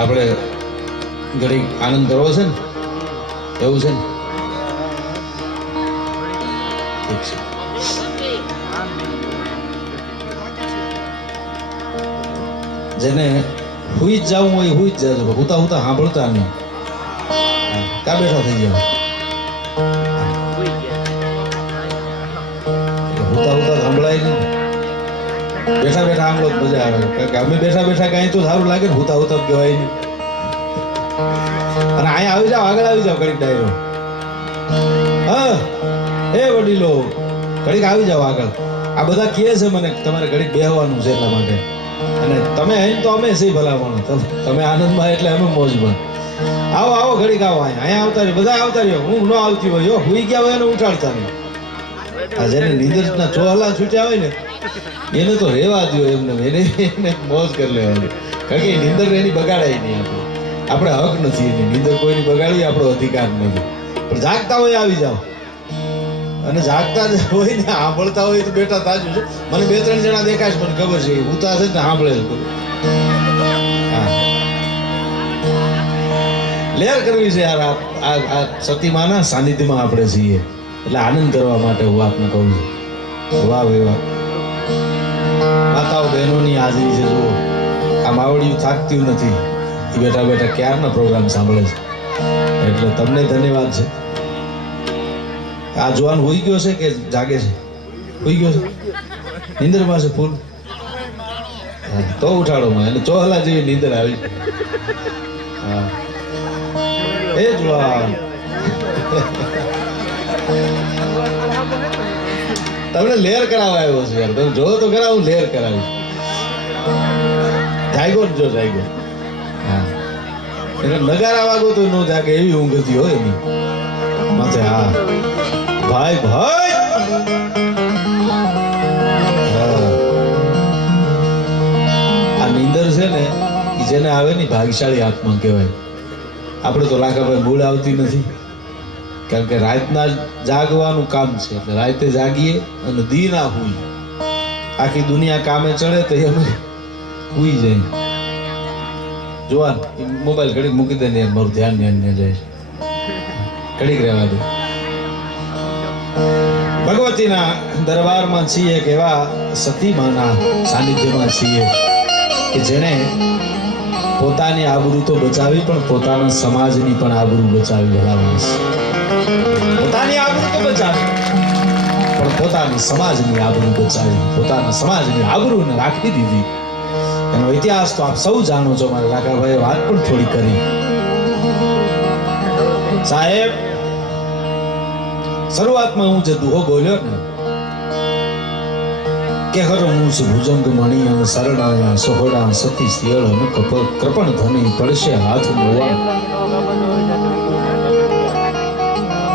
આપણે ઘણી આનંદ કરવો છે ને, એવું છે ને? ઠીક છે. જેને હુઈ જ જવું હોય હુઈ જ જજો, હુતા હુતા સાંભળતા નહીં. કા બેઠા થઈ જાવ, હુતા હુતા સંભળાય નહીં. બેઠા બેઠા સાંભળો મજા આવે, કારણ કે અમે બેઠા બેઠા કઈ તો સારું લાગે ને, હુતા હુતા કહેવાય નહીં. અને અહીંયા આવી જાવ, આગળ આવી જાવ, ઘડીક ડાયરો. હા એ વડીલો ઘડીક આવી જાવ આગળ. આ બધા કહે છે મને તમારે ઘડીક બેહવાનું છે એટલા માટે. અને તમે અહીં તો અમે સહી ભલામણ, તમે આનંદમાં એટલે અમે મોજમાં. આવો આવો ઘડીક આવો, અહીંયા આવતા રહ્યો, બધા આવતા રહ્યો. હું ન આવતી હોય, હુઈ ગયા હોય એને ઉઠાડતા નહીં. આ જેને નીંદરના ચોહલા છૂટ્યા હોય ને એને તો રહેવા દો, એમને એને મોજ કરી લેવાની. કારણ કે નીંદર એની બગાડાય નહીં. આપણે હક નથી એની નીંદર કોઈની બગાડવી, આપણો અધિકાર નથી. પણ જાગતા હોય આવી જાઓ, અને જાગતા હોય ને સાંભળતા હોય તો બેઠા તાજું છે. મને 2-3 જણા દેખાય છે, મને ખબર છે ઉતા છે ને સાંભળે છે. હા લેર કરવી છે યાર. આ સતીમાના સાનિધ્યમાં આપણે છીએ એટલે આનંદ કરવા માટે હું આપને કહું છું. વાહ વાહ, માતાઓ બહેનોની હાજરી છે. જુઓ આ માવડિયું થાકતી નથી, એ બેઠા બેઠા ક્યારના પ્રોગ્રામ સાંભળે છે, એટલે તમને ધન્યવાદ છે. આ જવાન હોઈ ગયો છે કે જાગે છે? હોઈ ગયો છે, નીંદરમાં છે ફૂલ. તો ઉઠાડો માં, એટલે ચોહલા જેવી નીંદર આવી. હા એ જવાન તમને લેર કરાવવા આવ્યો છે યાર. તમે જો તો ખરા, હું લેર કરાવી. જાગ્યો ને, જો જાગ્યો. હા એટલે નગારા વાગો તો ન જાગે એવી ઊંઘ હતી હોય એની માથે. હા ભાઈ ભાઈ, આ નીંદર છે ને એ જેને આવે ને ભાગ્યશાળી આત્મા કહેવાય. આપણે તો લાખાભાઈ મૂળ આવતી નથી, કારણ કે રાતના જાગવાનું કામ છે. એટલે રાતે જાગીએ અને દી ના હુઈ. આખી દુનિયા કામે ચડે તો અમે હુઈ જાય. જોવાન મોબાઈલ ઘડીક મૂકી દે ને, મારું ધ્યાન જાય, ઘડીક રહેવા દે. ભગવતીના દરબારમાં છીએ કે એવા સતીમાના સાનિધ્યમાં છીએ કે જેણે પોતાની આબરૂ તો બચાવી, પણ પોતાના સમાજની પણ આબરૂ બચાવી. ભલામણ પોતાની આબરૂ તો બચાવી, પણ પોતાની સમાજની આબરૂ બચાવી, પોતાના સમાજની આબરૂને રાખી દીધી. એનો ઇતિહાસ તો આપ સૌ જાણો છો. મારા લાખાભાઈએ વાત પણ થોડી કરી. સાહેબ શરૂઆતમાં હું જે દુહો બોલ્યો ને કે હર મૂસ ભુજંગ મણી અને સરણાયા સોહડા સતી શિયળ અને કૃપણ ધની પડશે હાથ મોવા.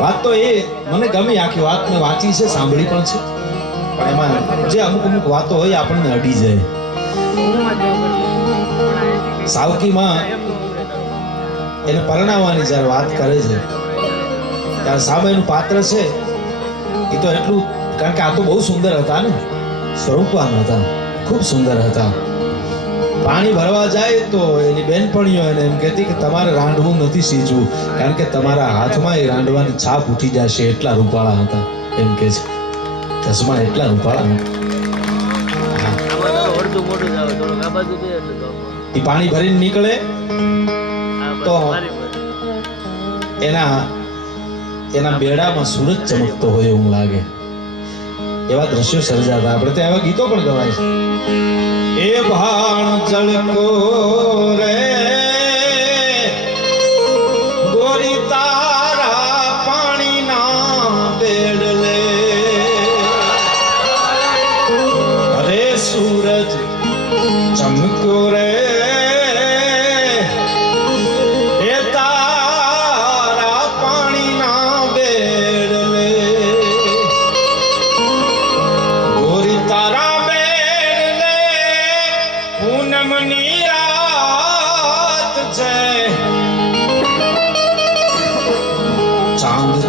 વાત તો એ મને ગમી, આખી વાત મેં વાંચી છે, સાંભળી પણ છે, પણ એમાં જે અમુક અમુક વાતો હોય આપણને અડી જાય. સાવકીમાં એને પરણાવવાની જ્યારે વાત કરે છે ત્યારે સામેનું પાત્ર છે એ તો એટલું, કારણ કે આ તો બહુ સુંદર હતા ને, સ્વરૂપવાન હતા, ખૂબ સુંદર હતા. પાણી ભરવા જાય તો એની બેનપણીઓ એને એમ કહેતી કે તમારે રાંધવું નથી સીજવું, કારણ કે તમારા હાથમાં એ રાંધવાની છાપ ઉઠી જશે. એટલા રૂપાળા હતા એમ કે છે. ચશ્મા એટલા રૂપાળા. એ પાણી ભરીને નીકળે તો એના બેડામાં સૂરજ ચમકતો હોય એવું લાગે. એવા દ્રશ્યો સર્જાતા. આપણે ત્યાં એવા ગીતો પણ ગવાય છે. એ ભાણ ચળકો રે ગોરી તારા પાણીના બેડલે, અરે સૂરજ ચમકો રે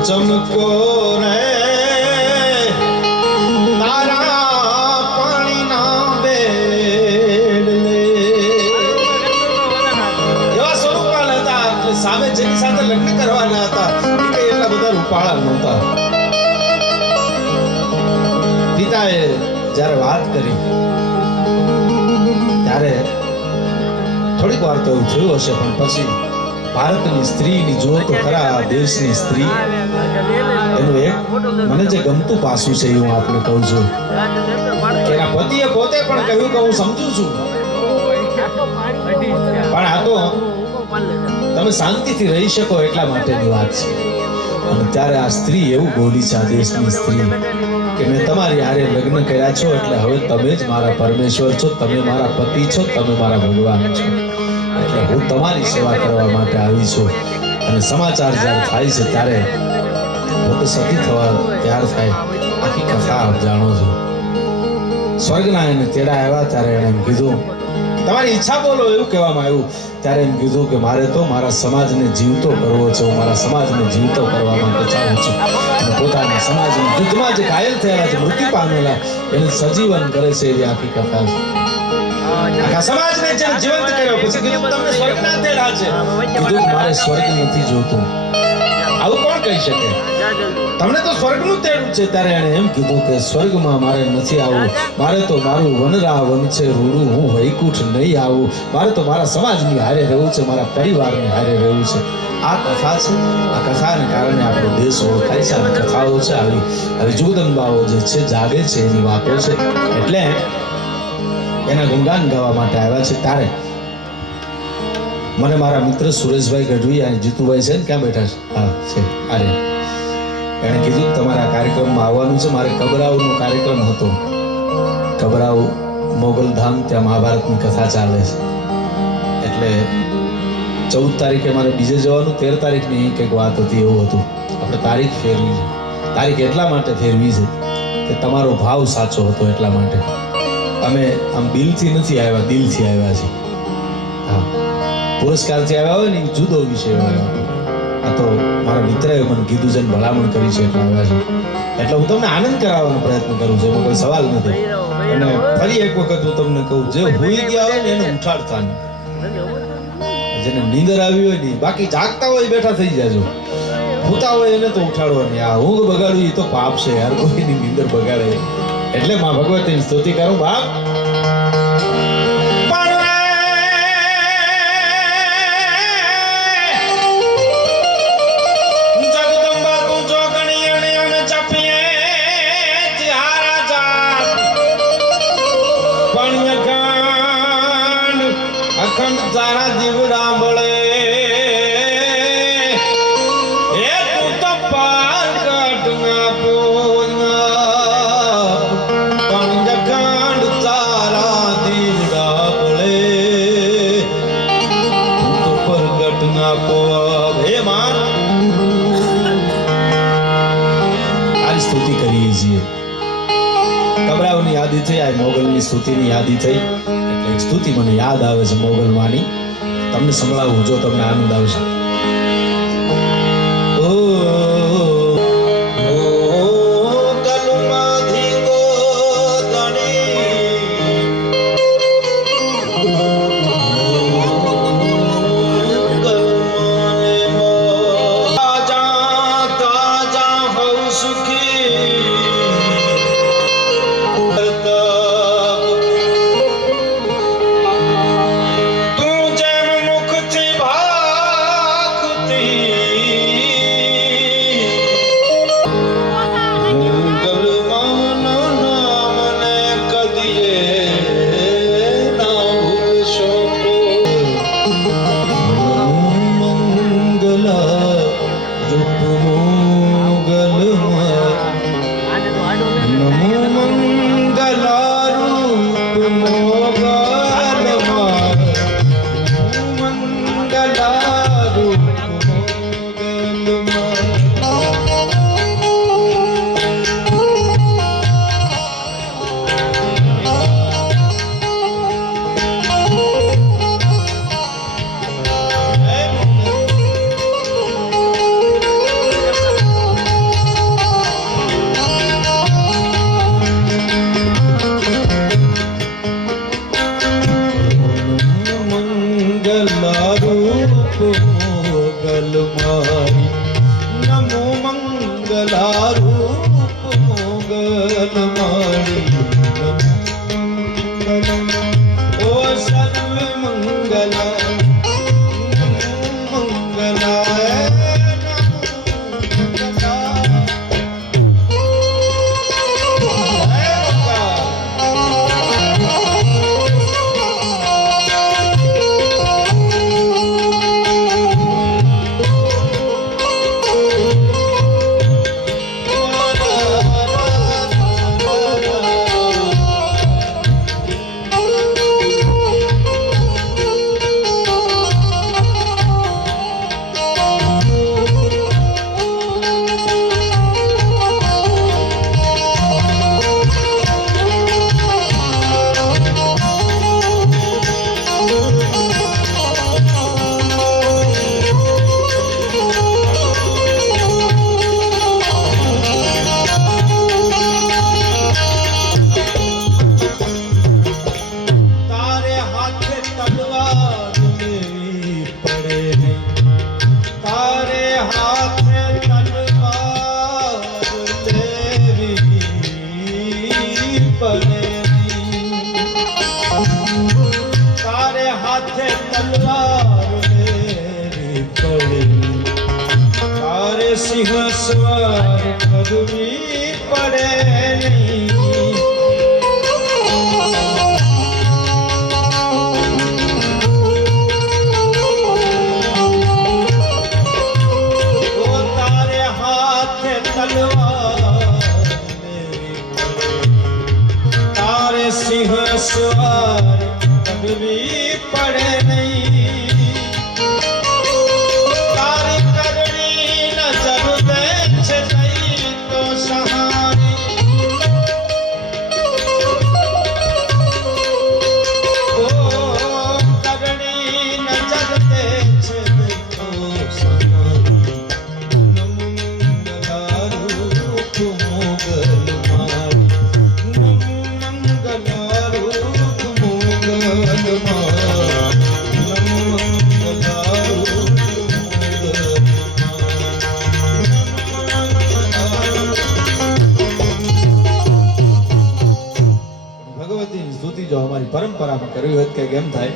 ચમકો રે તારા પાણીના બેડલે. એવા નાના હતા એ કઈ એટલા બધા રૂપાળા નહોતા. પિતાએ જ્યારે વાત કરી ત્યારે થોડીક વાર તો એવું થયું હશે, પણ પછી ભારતની સ્ત્રીની જુઓ તો ખરા, દેશની સ્ત્રી એનું એક મને જે ગમતું પાસું છે એ હું આપને કહું છું. એના પતિએ પોતે પણ કહ્યું કે હું સમજુ છું, પણ આ તો તમે શાંતિથી રહી શકો એટલા માટેની વાત છે. અને ત્યારે આ સ્ત્રી એવું બોલી છે, આ દેશની સ્ત્રી, કે મેં તમારી હારે લગ્ન કર્યા છો એટલે હવે તમે જ મારા પરમેશ્વર છો, તમે મારા પતિ છો, તમે મારા ભગવાન છો, એટલે હું તમારી સેવા કરવા માટે આવી છું. અને સમાચાર જ્યારે થાય છે ત્યારે પોતે સતી થવા તૈયાર થાય. આખી કથા આપ જાણો છો. સ્વર્ગના એને તેડા આવ્યા ત્યારે એને એમ કીધું તમારી ઈચ્છા બોલો, એવું કહેવામાં આવ્યું. ત્યારે એમ કીધું કે મારે તો મારા સમાજને જીવતો કરવો છે, હું મારા સમાજને જીવતો કરવા માટે ચાહું છું. અને પોતાના સમાજના યુદ્ધમાં જે ઘાયલ થયેલા છે, મૃત્યુ પામેલા, એને સજીવન કરે છે એવી આખી કથા છે. આખા સમાજને જે જીવંત કર્યો. પછી કીધું તમને સ્વર્ગના તેડા છે, કીધું મારે સ્વર્ગ નથી જોતું. આવું કોણ કહી શકે? તમને તો સ્વર્ગનું તેડું છે. ત્યારે એને એમ કીધું કે સ્વર્ગમાં મારે નથી આવવું, મારે તો મારું વનરા વન છે રૂડું, હું વૈકુંઠ નહીં આવું, મારે તો મારા સમાજની હારે રહેવું છે, મારા પરિવારની હારે રહેવું છે. આ કથા છે. આ કથાને કારણે આપણો દેશ ઓળખાય છે. આ કથાઓ છે, આવી જગદંબાઓ જે છે જાગે છે, એની વાતો છે. એટલે એના ગુણગાન ગાવા માટે આવ્યા છે. ત્યારે મને મારા મિત્ર સુરેશભાઈ ગઢવી અને જીતુભાઈ છે ને, ક્યાં બેઠા છે? હા છે, અરે એણે કીધું તમારા કાર્યક્રમમાં આવવાનું છે. મારે કબરાઉનો કાર્યક્રમ હતો. કબરાઉ મોગલધામ, ત્યાં મહાભારતની કથા ચાલે છે. એટલે 14 તારીખે મારે બીજે જવાનું, 13 તારીખની અહીં કંઈક વાત હતી, એવું હતું. આપણે તારીખ ફેરવી છે. તારીખ એટલા માટે ફેરવી છે કે તમારો ભાવ સાચો હતો એટલા માટે. અમે આમ દિલથી નથી આવ્યા, દિલથી આવ્યા છીએ. હા, પુરસ્કારથી આવ્યા હોય ને એ જુદો વિષય હોય. આ તો મારા મિત્રએ મને કીધું છે, ભલામણ કરી છે એટલે આવ્યા છે. એટલે હું તમને આનંદ કરાવવાનો પ્રયત્ન કરું છું, એમાં કોઈ સવાલ નથી. અને ફરી એક વખત હું તમને કહું, જે ભૂઈ ગયા હોય ને એને ઉઠાડતા નહીં, જેને નીંદર આવી હોય ને, બાકી જાગતા હોય બેઠા થઈ જાજો, ભૂતા હોય એને તો ઉઠાડવો નહીં. આ ઊંઘ બગાડવી એ તો પાપ છે યાર, કોઈની નીંદર બગાડે. એટલે માં ભગવતીની સ્તુતિ કરું બાપ. અખંડ તારા દીવડા મળે એ તું તો પાર કાઢના પોના, પણ અખંડ તારા દીવડા મળે તું તો પ્રગટ ના પો. હે માં, આ સ્તુતિ કરીએ છીએ. કબરાઓની યાદી થઈ, આ મોગલની સ્તુતિની યાદી થઈ. એક સ્તુતિ મને યાદ આવે છે મોગલમાંની, તમને સંભળાવું જો તમને આનંદ આવશે. તું જેમ મુખથી ભા સિંહ સવાર કરવી પડે નહીં. ઓ તારે હાથે તલવાર લેવી પડે. તારે સિંહ સવાર કરવી પડે નહીં. તારી કરણી નજર દે છે નહીં તો સહારી. ઓ કરણી નજર દે છે નહીં તો સહારી. નમંગલારૂપ મોગલ મારી. નમંગલારૂપ મોગલ મારી. ભગવતી સ્તુતિ જો અમારી પરંપરામાં કરવી હોય કે કેમ થાય.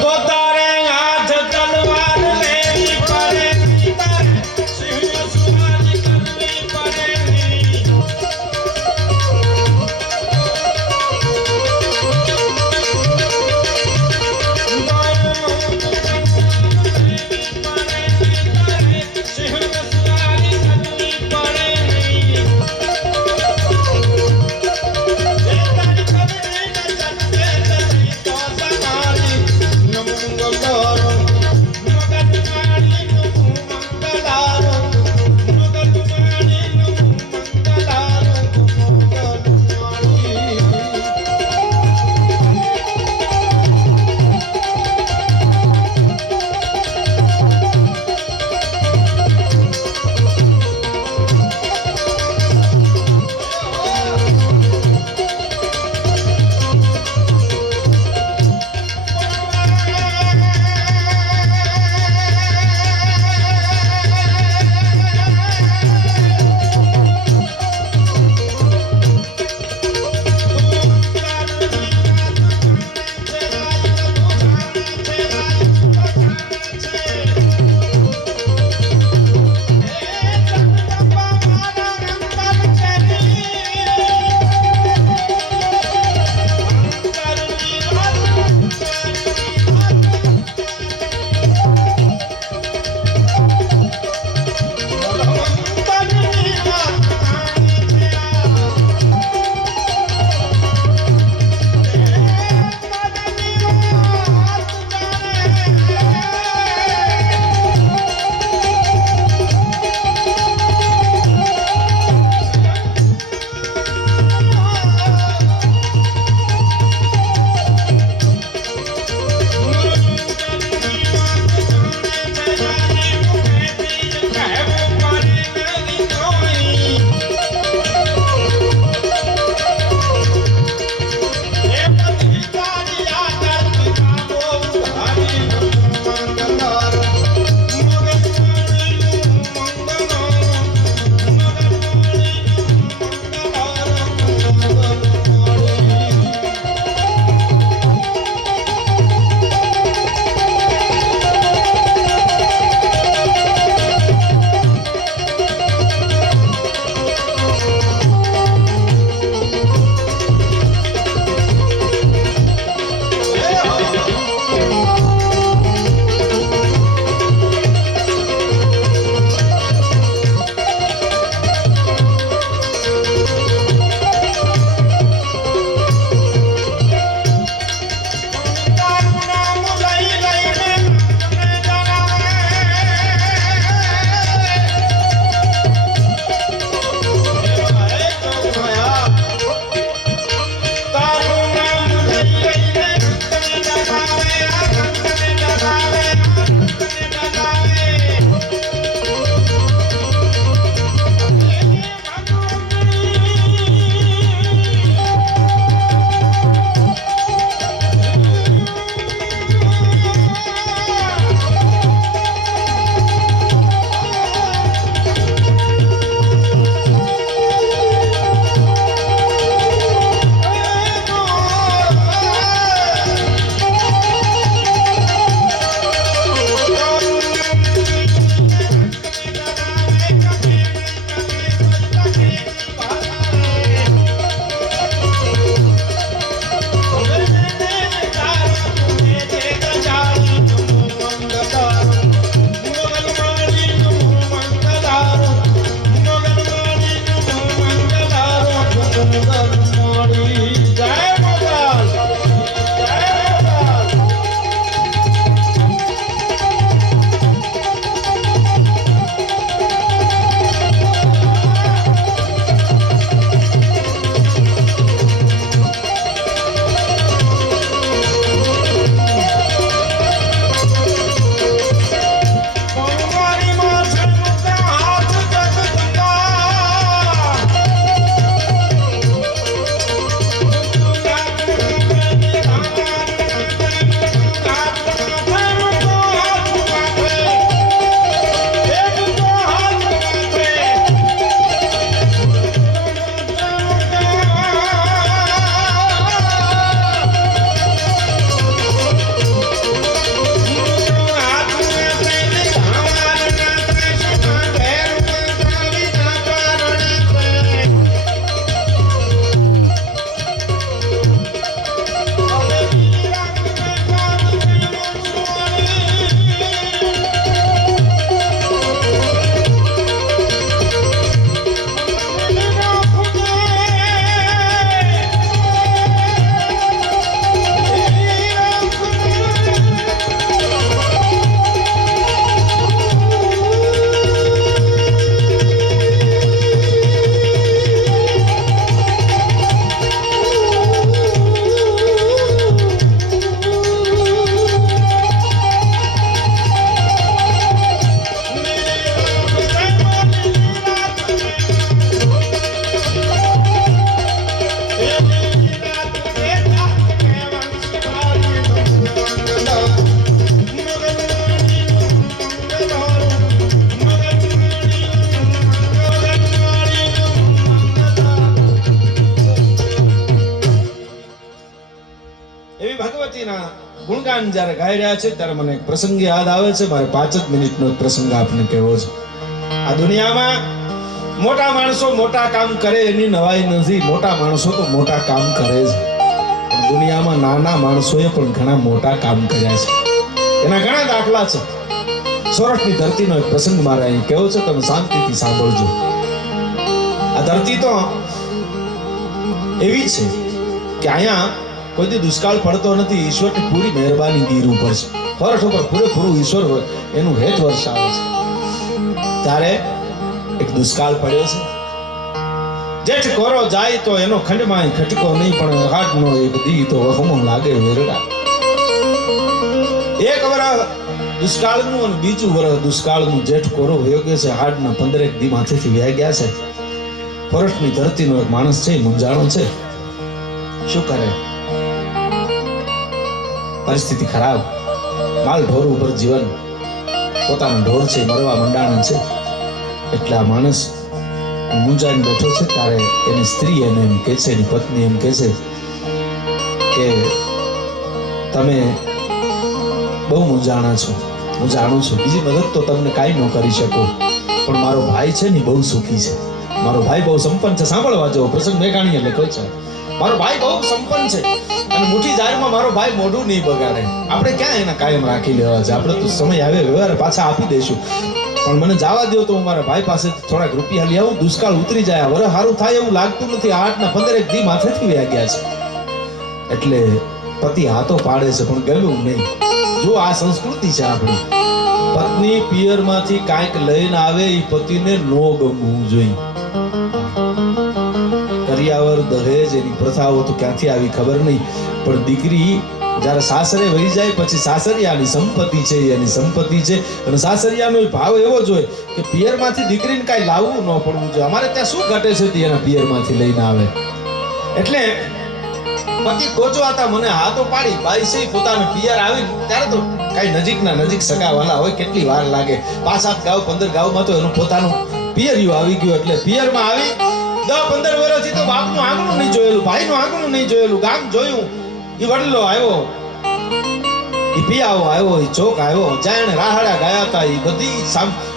તો તારે હાથ તલવાર ગુણગાન જ્યારે ગાઈ રહ્યા છે ત્યારે મને એક પ્રસંગ યાદ આવે છે. મારે 5 જ મિનિટનો એક પ્રસંગ આપને કહેવો છે. આ દુનિયામાં મોટા માણસો મોટા કામ કરે એની નવાઈ નથી. મોટા માણસો તો મોટા કામ કરે છે, પણ દુનિયામાં નાના માણસોએ પણ ઘણા મોટા કામ કર્યા છે. એના ઘણા દાખલા છે. સોરઠની ધરતીનો એક પ્રસંગ મારે અહીં કહેવો છે, તમે શાંતિથી સાંભળજો. આ ધરતી તો એવી છે કે અહીંયા કોઈ દી દુષ્કાળ પડતો નથી. ઈશ્વરની પૂરી મહેરબાની ગીર ઉપર છે. સોરઠ ઉપર પૂરેપૂરું ઈશ્વર એનું હેત વરસાવે છે. ત્યારે એક દુષ્કાળ પડ્યો છે. જેઠ કોરો જાય તો એનો ખંડમાં ખટકો નહીં, પણ હાડનો એક દી તો વહમો લાગે વેરડા. એક વર્ષ દુષ્કાળનું અને બીજું વર્ષ દુષ્કાળનું. જેઠ કોરો વયો ગયો છે, હાડના 15 દી માથેથી વ્યા ગયા છે. સોરઠની ધરતીનો એક માણસ છે, મૂંઝાણો છે. શું કરે? પરિસ્થિતિ ખરાબ, માલ ઢોર ઉપર જીવન, પોતાનો ઢોર છે મરવા મંડાણા છે. એટલે આ માણસ મૂંઝાઈને બેઠો છે. ત્યારે એની સ્ત્રી એને એમ કહે છે, એની પત્ની એમ કહે છે કે તમે બહુ મૂંઝાણા છો. હું જાણું છું, બીજી મદદ તો તમને કાંઈ ન કરી શકો, પણ મારો ભાઈ છે ને બહુ સુખી છે. મારો ભાઈ બહુ સંપન્ન છે. સાંભળવા જેવો પ્રસંગ મેઘાણીએ લખ્યો છે. મારો ભાઈ બહુ સંપન્ન છે અને મોટી જાહેરમાં મારો ભાઈ મોઢું નહીં બગાડે. આપણે ક્યાં એના કાયમ રાખી લેવા છે? આપણે તો સમય આવે વ્યવહાર પાછા આપી દઈશું, પણ મને જવા દો તો હું મારા ભાઈ પાસેથી થોડાક રૂપિયા લઈ આવું. દુષ્કાળ ઉતરી જાય, વરસ સારું થાય એવું લાગતું નથી. 8ના 15 દી માથેથી વ્યા ગયા છે. એટલે પતિ હાથો પાડે છે, પણ ગમ્યું નહીં. જો આ સંસ્કૃતિ છે આપણી. પત્ની પિયરમાંથી કાંઈક લઈને આવે એ પતિને નો ગમવું જોઈએ. કરિયાવર દહેજ એની પ્રથાઓ તો ક્યાંથી આવી ખબર નહીં, પણ દીકરી જ્યારે સાસરે વહી જાય પછી સાસરિયાની સંપત્તિ છે, એની સંપત્તિ છે. અને સાસરિયાનો ભાવ એવો જોઈએ કે પિયરમાંથી દીકરીને કાંઈ લાવવું ન પડવું જોઈએ. અમારે ત્યાં શું ઘટે છે તે એના પિયરમાંથી લઈને આવે. એટલે પતિ ગોચવાતા મને હાથો પાડી બાઈ છે પોતાના પિયર આવી. ત્યારે તો કાંઈ નજીકના નજીક સગાવાલા હોય, કેટલી વાર લાગે. 5-7 ગાવ 15 ગાવમાં તો એનું પોતાનું પિયરિયું આવી ગયું. એટલે પિયરમાં આવી 10-15 વર્ષથી તો બાપનું આંગણું નહીં જોયેલું, ભાઈનું આંગણું નહીં જોયેલું. ગામ જોયું, એ વડલો આવ્યો, એ પિયાવો આવ્યો, એ ચોક આવ્યો, જાણે રાહડા ગાયા હતા. એ બધી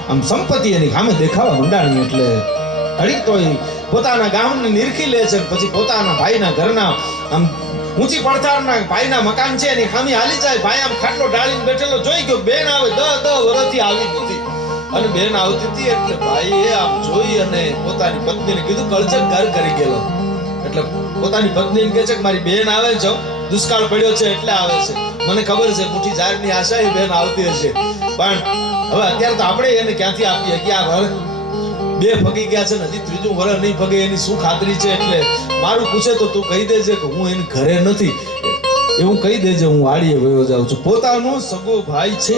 આમ સંપત્તિ એની સામે દેખાવા મંડાણી. એટલે ઘડીક તો એ પોતાના ગામને નિરખી લે છે, પછી પોતાના ભાઈના ઘરના આમ ઊંચી પડતાળના ભાઈના મકાન છે એની ખામી હાલી જાય. ભાઈ આમ ખાટલો ડાળીને બેઠેલો જોઈ ગયો, બેન આવે 10 વર્ષથી આવી નથી. અને બેન આવતી હતી એટલે ભાઈએ આમ જોઈ અને પોતાની પત્નીને કીધું કળચર ઘર કરી ગયેલો. એટલે પોતાની પત્નીને કહે છે કે મારી બેન આવે છે, દુષ્કાળ પડ્યો છે એટલે આવે છે. મને ખબર છે મુઠ્ઠી જાહેરની આશા એ બેન આવતી હશે, પણ હવે અત્યારે તો આપણે એને ક્યાંથી આપીએ કે આ ઘર 2 ફગી ગયા છે ને હજી 3જું વરસ નહીં ફગે, એની શું ખાતરી છે? એટલે મારું પૂછે તો તું કહી દેજે કે હું એની ઘરે નથી, એવું કહી દેજે હું વાડીએ વયો જાઉં છું. પોતાનો સગો ભાઈ છે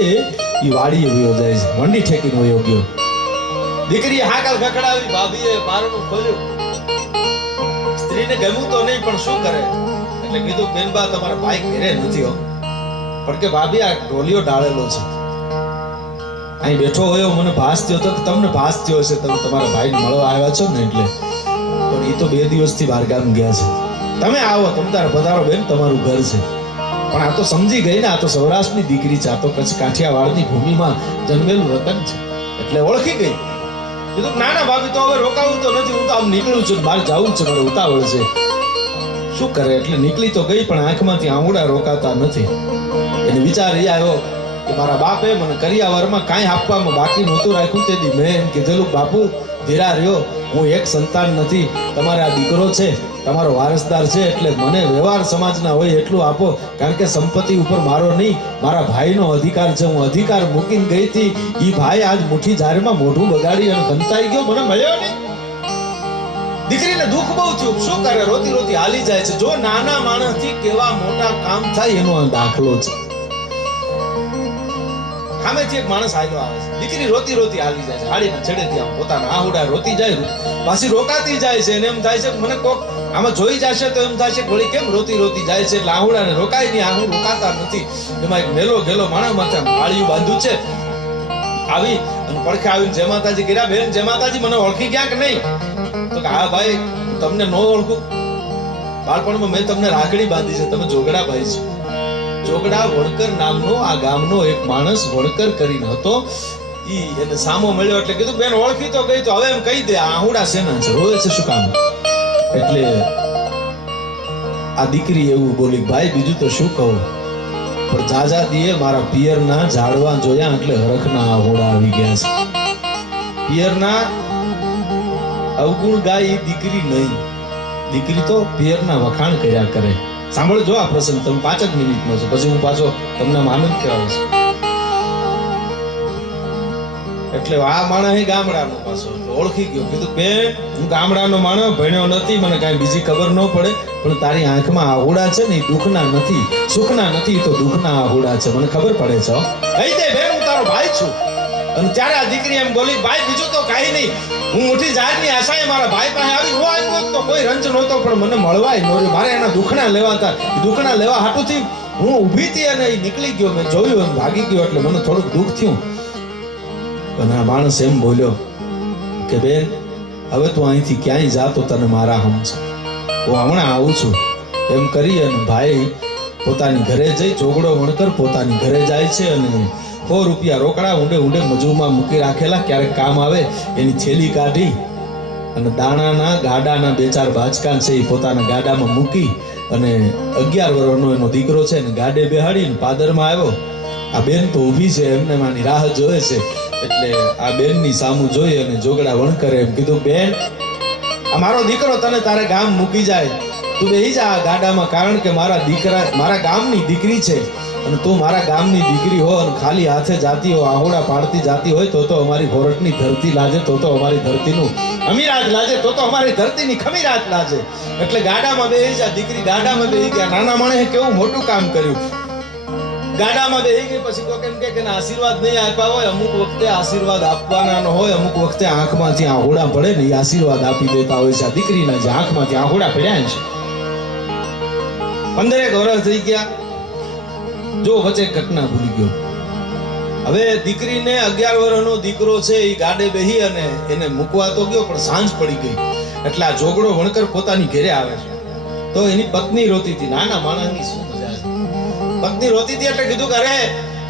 એ વાડીએ વયો જાય છે, મંડી ઠેકીને વયો ગયો. દીકરીએ હાકલ ખખડાવી, ભાભીએ બારણું ખોલ્યું. સ્ત્રીને ગમ્યું તો નહીં, પણ શું કરે? એટલે કીધું બેનબા તમારા ભાઈ ઘરે નથી હો, પણ કે ભાભી આ ઢોલિયો ડાળેલો છે, અહીં બેઠો હોય મને ભાસ થયો. તો તમને ભાસ થયો હશે, તમે તમારા ભાઈને મળવા આવ્યા છો ને એટલે. પણ એ તો 2 દિવસથી બહારગામ ગયા છે. તમે આવો, તમે તારા પધારો બેન, તમારું ઘર છે. પણ આ તો સમજી ગઈ ને, આ તો સૌરાષ્ટ્રની દીકરી છે, આ તો કચ્છ કાઠિયાવાડની ભૂમિમાં જન્મેલું રતન છે, એટલે ઓળખી ગઈ. કીધું ના ના ભાભી, તો હવે રોકાવું તો નથી, હું તો આમ નીકળું છું, બહાર જાવું છે, મારે ઉતાવળ છે. શું કરે? એટલે નીકળી તો ગઈ, પણ આંખમાંથી આંગળા રોકાતા નથી. એને વિચાર એ આવ્યો કે મારા બાપે મને કરિયાવરમાં કાંઈ આપવામાં બાકી નહોતું રાખ્યું. તેથી મેં એમ કીધેલું બાપુ ધીરા રહ્યો, હું એક સંતાન નથી, તમારે આ દીકરો છે, તમારો વારસદાર છે, એટલે મને વ્યવહાર સમાજના હોય એટલું આપો, કારણ કે સંપત્તિ ઉપર મારો નહીં મારા ભાઈનો અધિકાર છે. હું અધિકાર મૂકીને ગઈ હતી, એ ભાઈ આજ મુઠ્ઠી જાહેરમાં મોઢું બગાડી અને કંતાઈ ગયો, મને મળ્યો નહીં. દીકરીને દુઃખ બહુ થયું. શું કરે? રોતી રોતી હાલી જાય છે. જો નાના માણસથી કેવા મોટા કામ થાય એનો આ દાખલો છે. સામેથી એક માણસ હાલ્યો આવે છે, દીકરી રોતી રોતી હાલી જાય છે, હાડીના છેડેથી આમ પોતાના આહુડા રોતી જાય, પાછી રોકાતી જાય છે. અને એમ થાય છે મને કોક આમાં જોઈ જશે તો એમ થાય છે ગોળી કેમ રોતી રોતી જાય છે. એટલે આહુડાને રોકાય નહીં, આહુડ રોકાતા નથી. એમાં એક મેલો ગેલો માણસ માથે માળિયું બાંધ્યું છે, આવી અને પડખે આવીને જય માતાજી કર્યા. બેન જય માતાજી, મને ઓળખી ગયા કે નહીં? તો કે હા ભાઈ, તમને ન ઓળખું, બાળપણમાં મેં તમને રાખડી બાંધી છે, તમે જોગડા ભાઈ છો. જોગડા વણકર નામનો આ ગામનો એક માણસ વણકર કરીને હતો. ઈ એને સામો મળ્યો એટલે કીધું બેન ઓળખી તો ગઈ તો હવે એમ કહી દે આહુડા સેના છે, રોવે છે શું કામ? એટલે આ દીકરી એવું બોલી, ભાઈ બીજું તો શું કહું, પણ જાજા દીએ મારા પિયરના ઝાડવા જોયા એટલે હરખના આહુડા આવી ગયા છે. પિયરના અવગુણ ગાય એ દીકરી નહીં, દીકરી તો પિયરના વખાણ કર્યા કરે. સાંભળજો આ પ્રસંગ, તમે 5 જ મિનિટનો છે, પછી હું પાછો તમને આનંદ કરાવીશ. એટલે આ માણસ ગામડાનો પાછો ઓળખી ગયો, કીધું બેન હું ગામડાનો માણસ, ભણ્યો નથી, મને કાંઈ બીજી ખબર ન પડે, પણ તારી આંખમાં આહુડા છે ને એ દુઃખના નથી, સુખના નથી, તો દુઃખના આહુડા છે, મને ખબર પડે છે. કહી દે બેન હું તારો ભાઈ છું. અને ત્યારે આ દીકરી એમ બોલી, ભાઈ બીજું તો કાંઈ નહીં, હું મોટી જાતની આશાએ મારા ભાઈ પાસે આવી, હું આવ્યો તો કોઈ રંજ નહોતો, પણ મને મળવાય નહોતું, મારે એના દુઃખના લેવા હતા, દુઃખના લેવા હાટુથી હું ઊભી હતી અને એ નીકળી ગયો, મેં જોયું અને ભાગી ગયો, એટલે મને થોડુંક દુઃખ થયું. અને આ માણસ એમ બોલ્યો કે બેન હવે તું અહીંથી ક્યાંય જા તો તને મારા હમ છે, હું હમણાં આવું છું. એમ કરી અને ભાઈ પોતાની ઘરે જઈ, જોગડો વણકર પોતાની ઘરે જાય છે અને 100 રૂપિયા રોકડા ઊંડે ઊંડે મજૂરમાં મૂકી રાખેલા, ક્યારેક કામ આવે એની થેલી કાઢી અને દાણાના ગાડાના 2-4 બાચકા છે એ પોતાના ગાડામાં મૂકી અને 11 વર્ષનો એનો દીકરો છે ને ગાડે બેહાડીને પાદરમાં આવ્યો. આ બેન તો ઊભી છે, એમને માની રાહ જોવે છે. એટલે આ બેનની સામું જોઈ અને જોગડા વણકરે એમ કીધું, બેન આ મારો દીકરો તને તારે ગામ મૂકી જાય, તું બેહી જા આ ગાડામાં, કારણ કે મારા ગામની દીકરી છે અને તું મારા ગામની દીકરી હો અને ખાલી હાથે જાતી હો, આહોડા પાડતી જાતી હોય તો અમારી હોરઠની ધરતી લાજે, તો અમારી ધરતીનું અમીરાત લાજે, તો અમારી ધરતીની ખમીરાત લાજે. એટલે ગાડામાં બેહી જા. દીકરી ગાડામાં બેહી ગયા. નાના માણસે કેવું મોટું કામ કર્યું, ગાડામાં બેહી ગઈ. પછી કોઈ એમ કે આશીર્વાદ નહીં આપ્યા હોય, અમુક વખતે આશીર્વાદ આપવાના ન હોય, અમુક વખતે આંખમાંથી આહોડા પડે ને એ આશીર્વાદ આપી દેતા હોય છે. આ દીકરીના જે આંખમાંથી આહોડા પડ્યા છે. 15 વર્ષ થઈ ગયા. જો વચ્ચે ઘટના ભૂલી ગયો. હવે દીકરીને 11 વર્ષનો દીકરો છે એ ગાડે બેહી અને એને મૂકવા તો ગયો, પણ સાંજ પડી ગઈ. એટલે આ જોગડો વણકર પોતાની ઘરે આવે છે તો એની પત્ની રોતી હતી. નાના માણસની શું મજા છે. પત્ની રોતી હતી એટલે કીધું કે અરે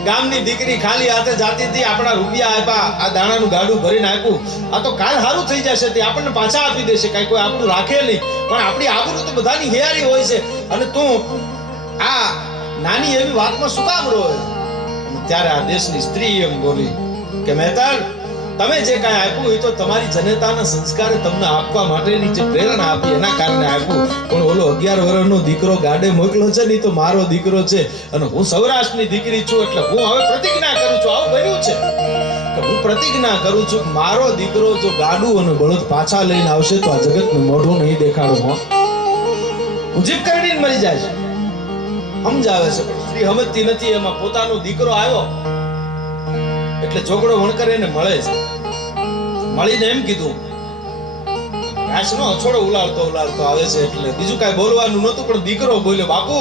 ગામની દીકરી ખાલી હાથે જાતી હતી, આપણા રૂપિયા આપ્યા, આ દાણાનું ગાડું ભરીને આપ્યું, આ તો કાલ સારું થઈ જશે, તે આપણને પાછા આપી દેશે, કાંઈ કોઈ આપણું રાખે નહીં, પણ આપણી આબરૂ તો બધાની હેરી હોય છે, અને તું આ નાની એવી વાતમાં શું કામ રોવે? ત્યારે આ દેશની સ્ત્રી એમ બોલી કે મહેતાર તમે જે કાંઈ આપ્યું એ તો તમારી જનતાના સંસ્કારે તમને આપવા માટેની જે પ્રેરણા આપી એના કારણે આપ્યું, પણ ઓલો 11 વર્ષનો દીકરો ગાડે મોકલો છે ને તો મારો દીકરો છે, અને હું સૌરાષ્ટ્રની દીકરી છું, એટલે હું હવે પ્રતિજ્ઞા કરું છું, આવું બન્યું છે કે હું પ્રતિજ્ઞા કરું છું કે મારો દીકરો જો ગાડું અને બળદ પાછા લઈને આવશે તો આ જગતનું મોઢું નહીં દેખાડું. હું જીભ કરડીને મરી જાય છે. સમજાવે છે પણ સ્ત્રી સમજતી નથી. એમાં પોતાનો દીકરો આવ્યો એટલે જોગડો વણકર એને મળે છે. મળીને એમ કીધું, ઘાસનો અછોડો ઉલાળતો આવે છે, એટલે બીજું કાંઈ બોલવાનું નહોતું, પણ દીકરો બોલ્યો, બાપુ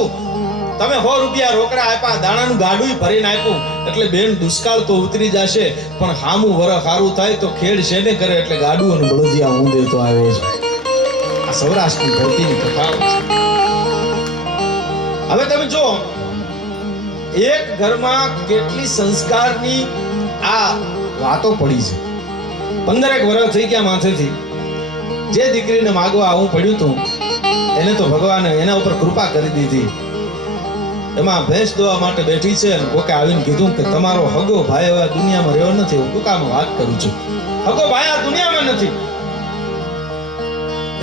તમે 100 રૂપિયા રોકડા આપ્યા, દાણાનું ગાડું ભરીને આપ્યું, એટલે બેન દુષ્કાળ તો ઉતરી જશે, પણ હામું વરખ સારું થાય તો ખેડ શેને કરે, એટલે ગાડું અને બળદિયા હું દેતો આવ્યો છે. આ સૌરાષ્ટ્રની ધરતીની કથા છે. હવે તમે જો એક ઘરમાં કેટલી સંસ્કારની આ વાતો પડી છે. 15 વર્ષ થઈ ગયા માથેથી. જે દીકરીને માગવા આવું પડ્યું હતું એને તો ભગવાને એના ઉપર કૃપા કરી દીધી. એમાં ભેંસ દોવા માટે બેઠી છે અને કોકે આવીને કીધું કે તમારો હગો ભાઈ હવે દુનિયામાં રહ્યો નથી. હું ટૂંકામાં વાત કરું છું, હગો ભાઈ આ દુનિયામાં નથી.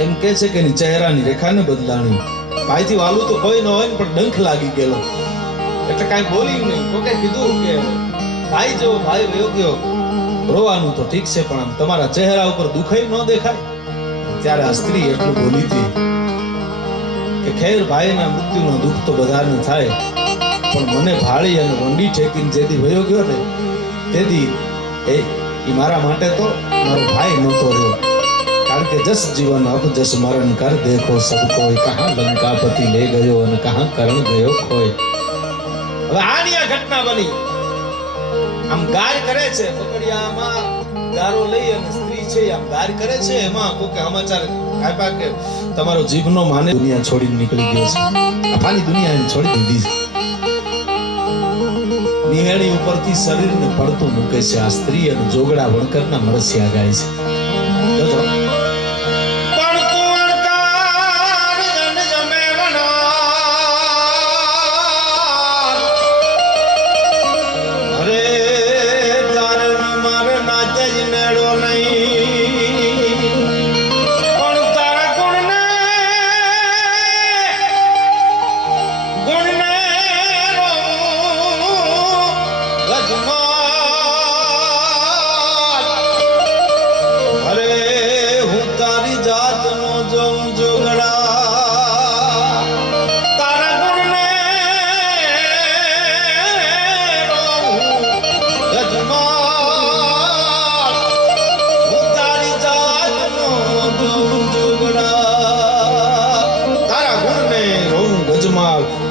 એમ કે છે કે એની ચહેરાની રેખાને બદલાણી. ભાઈથી વાલું તો કોઈ ન હોય પણ ડંખ લાગી ગયેલો, એટલે કાંઈ બોલી નહીં. કોકે કીધું કે ભાઈ જો ભાઈ વયો ગયો, રોવાનું તો ઠીક છે, પણ આમ તમારા ચહેરા ઉપર દુખાઈ ન દેખાય. ત્યારે આ સ્ત્રી એટલું બોલી હતી કે ખેર ભાઈના મૃત્યુનો દુઃખ તો બધાને થાય, પણ મને ભાળી અને વંડી ઠેકીને જેથી વયો ગયો ને તેથી એ મારા માટે તો મારો ભાઈ નહોતો રહ્યો. કારણ કે જસ જીવન અબ જસ મરણ કર દેખો સબ કોઈ, કહા લંકાપતિ લે ગયો અને કહા કરણ ગયો ખોય. હવે આની આ ઘટના બની. આમ ગાર કરે છે, પકડિયામાં ગારો લઈ અને સ્ત્રી છે આમ ગાર કરે છે. એમાં કોઈ સમાચાર આપ્યા કે તમારો જીભનો માને દુનિયા છોડીને નીકળી ગયો છે, આફાની દુનિયા એને છોડી દીધી છે. નિહાળી ઉપરથી શરીરને પડતું મૂકે છે. આ સ્ત્રી અને જોગડા વણકરના મરસિયા ગાય છે. જોજો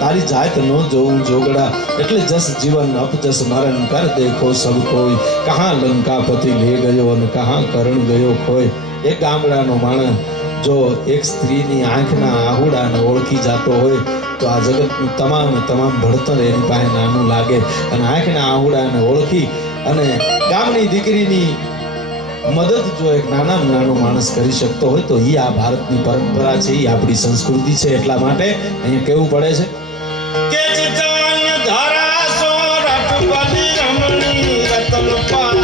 તારી જાત નો જોઉં જોગડા. એટલે જસ જીવન અપજસ મરણ કર દેખો સબ કોઈ. કહા લંકાપતિ લે ગયો અને કહા કરણ ગયો ખોય. એક ગામડાનો માણસ જો એક સ્ત્રીની આંખના આહુડાને ઓળખી જાતો હોય તો આ જગતનું તમામ ભણતર એની પાસે નાનું લાગે. અને આંખના આહુડાને ઓળખી અને ગામની દીકરીની મદદ જો એક નાનામાં નાનો માણસ કરી શકતો હોય તો એ આ ભારતની પરંપરા છે, એ આપણી સંસ્કૃતિ છે. એટલા માટે અહીંયા કેવું પડે છે કે ચિતાય ધારા સો રટવલી રમણી રતન પાત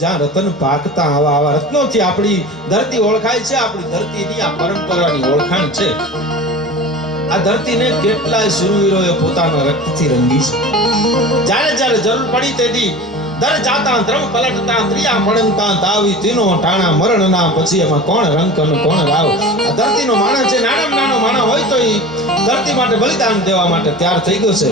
જ્યાં રતન પાકતા આવા રત્નોથી આપણી ધરતી ઓળખાય છે. આપણી ધરતીની આ પરંપરાની ઓળખાણ છે. આ ધરતીને કેટલાય શૂરવીરોએ પોતાના રક્તથી રંગી છે. જ્યારે જ્યારે જરૂર પડી તેથી દર જાતા ધર્મ પલટતા ત્રિયા મળનતા તાવી તીનો ટાણા મરણના પછી એમાં કોણ રંક અને કોણ રાવ. આ ધરતીનો માણસ છે, નાનામાં નાનો માણસ હોય તો એ ધરતી માટે બલિદાન દેવા માટે તૈયાર થઈ ગયો છે.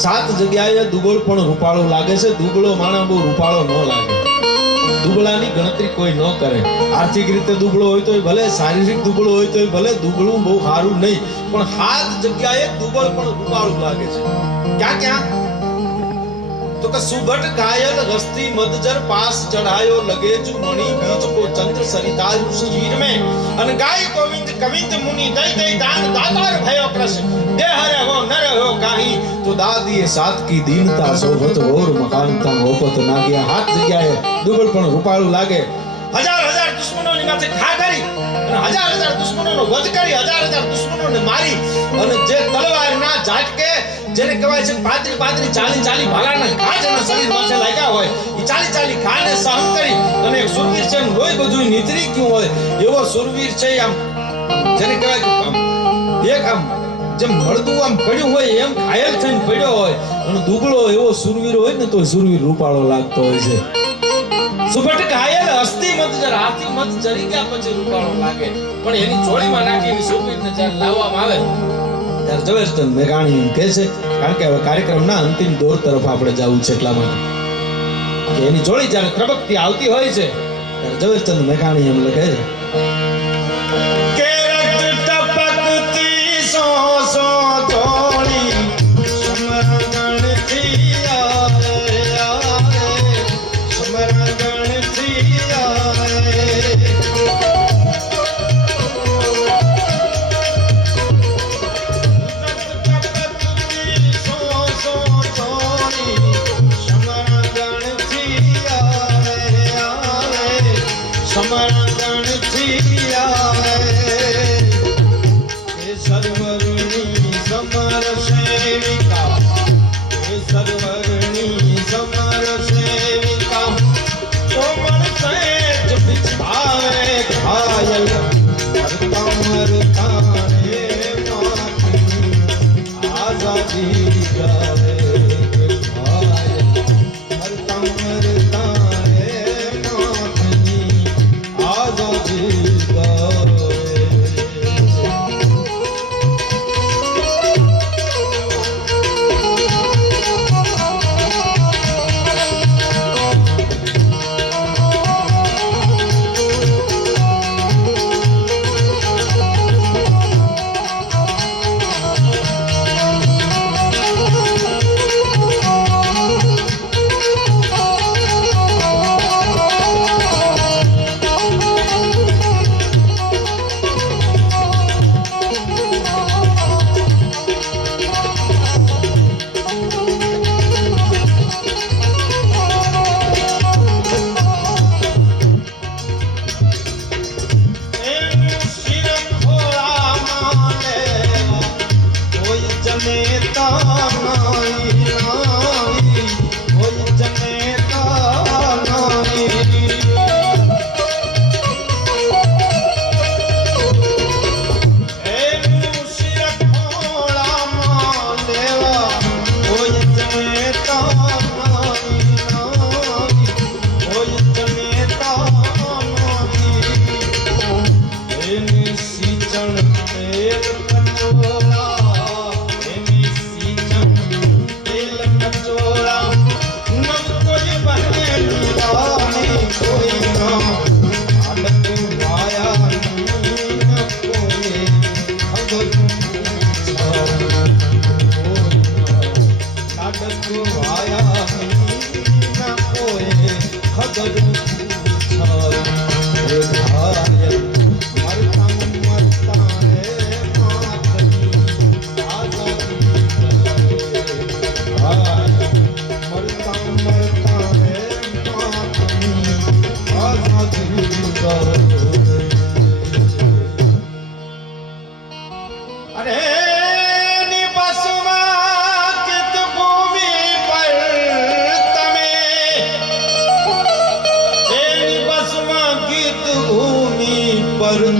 7 જગ્યાએ દુબળ પણ રૂપાળો લાગે છે. દુબળો માણસ બહુ રૂપાળો ન લાગે. દુબળાની ગણતરી કોઈ ન કરે. આર્થિક રીતે દુબળો હોય તો ભલે, શારીરિક દુબળો હોય તો ભલે, દુબળું બહુ સારું નહીં, પણ 7 જગ્યાએ દુબળ પણ રૂપાળું લાગે છે. ક્યાં ક્યાં તો કે સુભટ ઘાયલ હસ્તી મદજર પાસ ચढ़ायो लगे जो मणि बीच को चंद्र सरिता शीर में अन गाय गोविंद कविंद मुनि दई दई दान दातार भयो कृष्ण दे हरे हो नर हो काही तो दादी सात की दीनता सोबत और मकानता ओपत ना गया. 7 જગ્યાએ દુબળ પણ રૂપાળું લાગે. હજાર દુશ્મનોની માથે ખા કરી અને હજાર દુશ્મનોનો વધ કરી, હજાર દુશ્મનોને મારી અને જે તલવાર ના ઝાટકે જેને કહેવાય છે 35 40 ભાલાના ઘા જેના શરીર માથે લાગ્યા હોય એ 40 ઘાને સહન કરી અને એક સુરવીર છે, લોહી બધું નીતરી ગયું હોય એવો સુરવીર છે. આમ જેને કહેવાય કે એક આમ જેમ મળતું આમ પડ્યું હોય એમ ઘાયલ થઈને પડ્યો હોય અને દુબળો એવો સુરવીર હોય ને તો સુરવીર રૂપાળો લાગતો હોય છે. સુભટ ઘાયલ હસ્તી મત જર હાથી મત જરી ગયા પછી રૂપાળો લાગે. પણ એની ચોળીમાં નાખીને સુરવીરને જ્યારે લાવવામાં આવે ત્યારે ઝવેરચંદ મેઘાણી એમ કહે છે, કારણ કે હવે કાર્યક્રમના અંતિમ દોર તરફ આપણે જવું છે એટલા માટે કે એની જોડી જ્યારે ત્રબકતી આવતી હોય છે ત્યારે ઝવેરચંદ મેઘાણી એમ લખે છે સમરણ થી આવે એ સર્વરણી સમર સેવિકા એ સર્વરણી સમર સેવિકા તો મળશે જ બિછાવે ઘાયલ મરતા મરતા રે માતની આઝાદી ગાવે ઘાયલ મરતા મરતા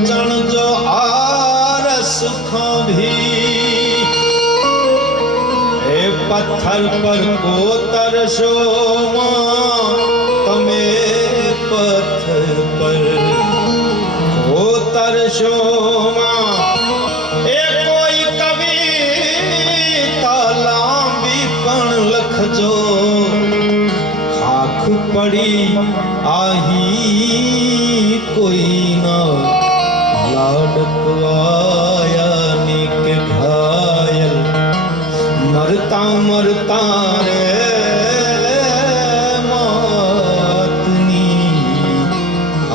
चढ़जो आरस भी ए पत्थर पर कोतरशो तमे पत्थर पर कोतरशो ए कोई कविता लांबी पण लखजो खाख पड़ी आही कोई ना लाडकवाया निक घायल मरता मरता रे मातनी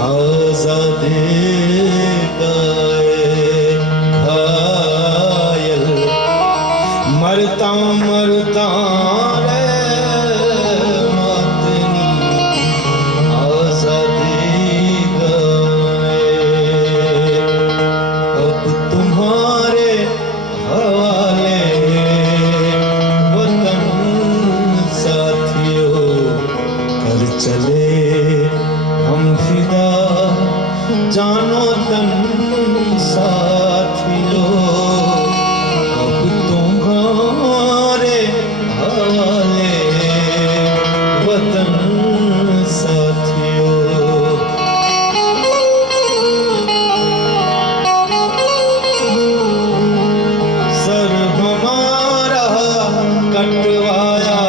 आजादी गाए घायल मरता मरता रे जानो तन साथियों अब तुम्हारे हाले वतन साथियों सर हमारा कटवाया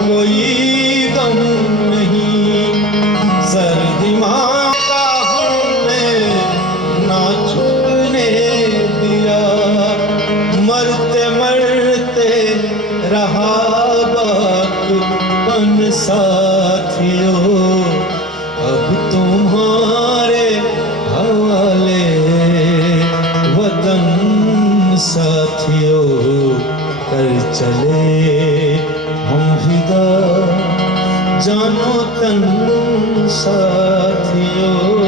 कोई गम नहीं सर दिमाग साथियों अब तुम्हारे हवाले वतन साथियों कर चले हम फिदा जानो तन साथियों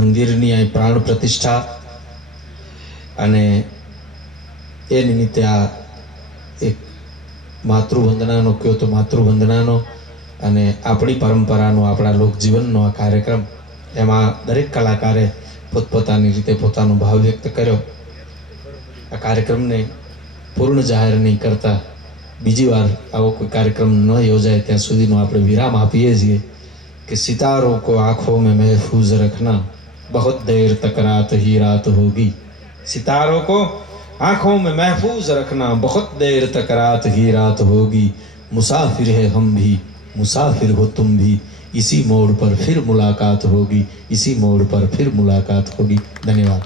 મંદિરની અહીં પ્રાણ પ્રતિષ્ઠા અને એ નિમિત્તે આ એક માતૃવંદનાનો કયો તો માતૃવંદનાનો અને આપણી પરંપરાનો આપણા લોકજીવનનો આ કાર્યક્રમ, એમાં દરેક કલાકારે પોતપોતાની રીતે પોતાનો ભાવ વ્યક્ત કર્યો. આ કાર્યક્રમને પૂર્ણ જાહેર નહીં કરતા બીજી વાર આવો કોઈ કાર્યક્રમ ન યોજાય ત્યાં સુધીનો આપણે વિરામ આપીએ છીએ कि सितारों को आंखों में महफूज रखना, बहुत देर तक रात ही रात होगी. सितारों को आंखों में महफूज रखना, बहुत देर तक रात ही रात होगी. मुसाफिर है हम भी, मुसाफिर हो तुम भी, इसी मोड़ पर फिर मुलाकात होगी, इसी मोड़ पर फिर मुलाकात होगी. धन्यवाद.